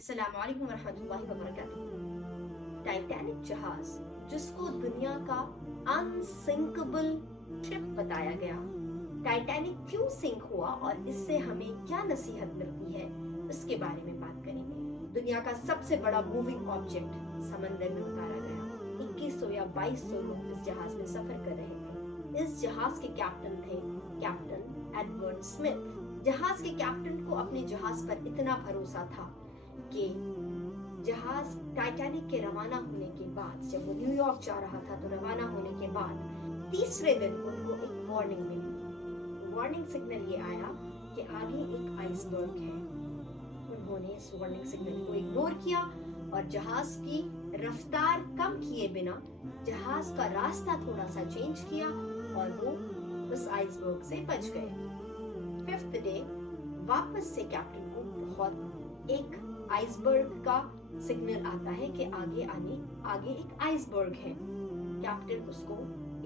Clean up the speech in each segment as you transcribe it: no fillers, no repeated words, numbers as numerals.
अस्सलाम वालेकुम वरहमतुल्लाहि वबरकातुहू। टाइटैनिक जहाज जिसको दुनिया का अनसिंकेबल शिप बताया गया, टाइटैनिक क्यों सिंक हुआ और इससे हमें क्या नसीहत मिलती है, उसके बारे में बात करेंगे। दुनिया का सबसे बड़ा मूविंग ऑब्जेक्ट समंदर में उतारा गया। 2100 या 2200 लोग इस जहाज में सफर कर रहे थे। इस जहाज के कैप्टन थे कैप्टन एडवर्ड स्मिथ। जहाज के कैप्टन को अपने जहाज पर इतना भरोसा था कि जहाज टाइटैनिक के रवाना होने के बाद, जब वो न्यूयॉर्क जा रहा था, तो रवाना होने के बाद तीसरे दिन उनको एक वार्निंग मिली। वार्निंग सिग्नल ये आया कि आगे एक आइसबर्ग है। उन्होंने इस वार्निंग सिग्नल को इग्नोर किया और जहाज की रफ्तार कम किए बिना जहाज का रास्ता थोड़ा सा चेंज किया और वो उस आइसबर्ग से बच गए। फिफ्थ डे वापस से कैप्टन को बहुत एक आइसबर्ग का सिग्नल आता है कि आगे एक आइसबर्ग है। कैप्टन उसको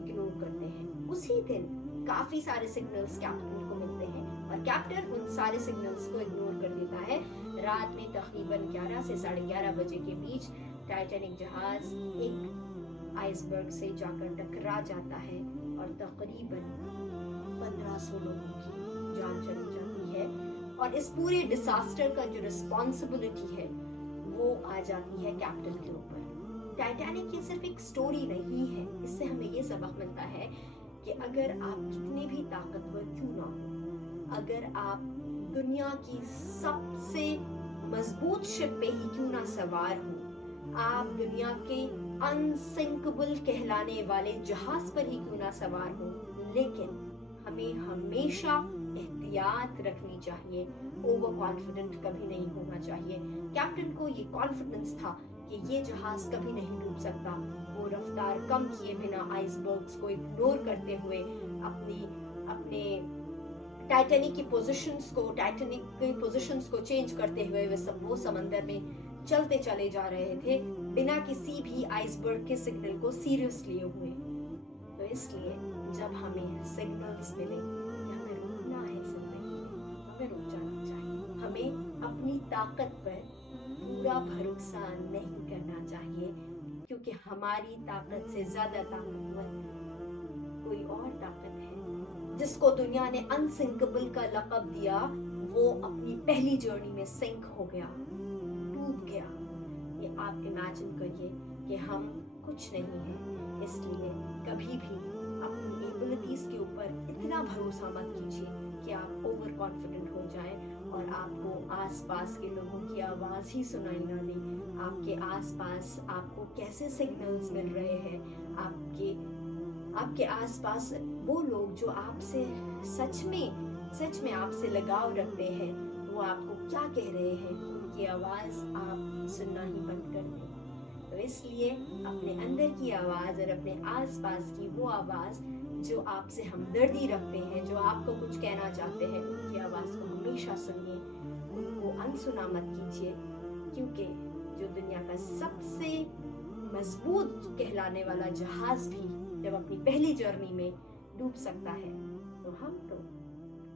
इग्नोर करते हैं। उसी दिन काफी सारे सिग्नल्स कैप्टन को मिलते हैं और कैप्टन उन सारे सिग्नल्स को इग्नोर कर देता है। रात में तकरीबन 11 से 11:30 बजे के बीच टाइटैनिक जहाज एक आइसबर्ग से जाकर टकरा जाता है और तकरीबन 1500 लोगों की जान चली जाती है। और इस पूरे डिजास्टर का जो रिस्पॉन्सिबिलिटी है वो आ जाती है कैप्टन के ऊपर। टाइटैनिक ये सिर्फ एक स्टोरी नहीं है, इससे हमें ये सबक मिलता है कि अगर आप कितने भी ताकतवर क्यों ना हो, अगर आप दुनिया की सबसे मजबूत शिप पे ही क्यों ना सवार हो, आप दुनिया के अनसिंकेबल कहलाने वाले जहाज पर ही क्यों ना सवार हो, लेकिन हमें हमेशा एहतियात रखनी चाहिए। ओवर कॉन्फिडेंट कभी नहीं होना चाहिए। कैप्टन को ये कॉन्फिडेंस था कि ये जहाज कभी नहीं डूब सकता। वो रफ्तार कम किए बिना आइसबर्ग्स को इग्नोर करते हुए अपने टाइटैनिक की पोजीशंस को चेंज करते हुए वो समंदर में चलते चले जा रहे थे बिना किसी भी आइसबर्ग के सिग्नल को सीरियस लिए हुए। तो इसलिए जब हमें सिग्नल्स मिले कि हमें रुकना है जिंदगी में, हमें रुक जाना चाहिए। हमें अपनी ताकत पर पूरा भरोसा नहीं करना चाहिए, क्योंकि हमारी ताकत से ज्यादा ताकतवर कोई और ताकत है। जिसको दुनिया ने अनसिंकेबल का लक़ब दिया, वो अपनी पहली जर्नी में सिंक हो गया, डूब गया। ये आप इमेजिन करिए कि हम कुछ नहीं हैं। इसलिए कभी भी अपनी एबिलिटीज के ऊपर इतना भरोसा मत कीजिए कि आप ओवर कॉन्फिडेंट हो जाएं और आपको आसपास के लोगों की आवाज़ ही सुनाई ना दे। आपके आसपास आपको कैसे सिग्नल्स मिल रहे हैं, आपके आसपास वो लोग जो आपसे सच में आपसे लगाव रखते हैं, वो आपको क्या कह रहे हैं, उनकी आवाज़ आप सुनना ही बंद कर दें। तो इसलिए अपने अंदर की आवाज़ और अपने आसपास की वो आवाज़ जो आपसे हमदर्दी रखते हैं, जो आपको कुछ कहना चाहते हैं, उनकी आवाज़ को हमेशा सुनिए, उनको अनसुना मत कीजिए। क्योंकि जो दुनिया का सबसे मजबूत कहलाने वाला जहाज भी जब अपनी पहली जर्नी में डूब सकता है, तो हम तो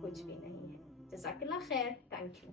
कुछ भी नहीं है। जज़ाकल्लाह खैर। Thank you.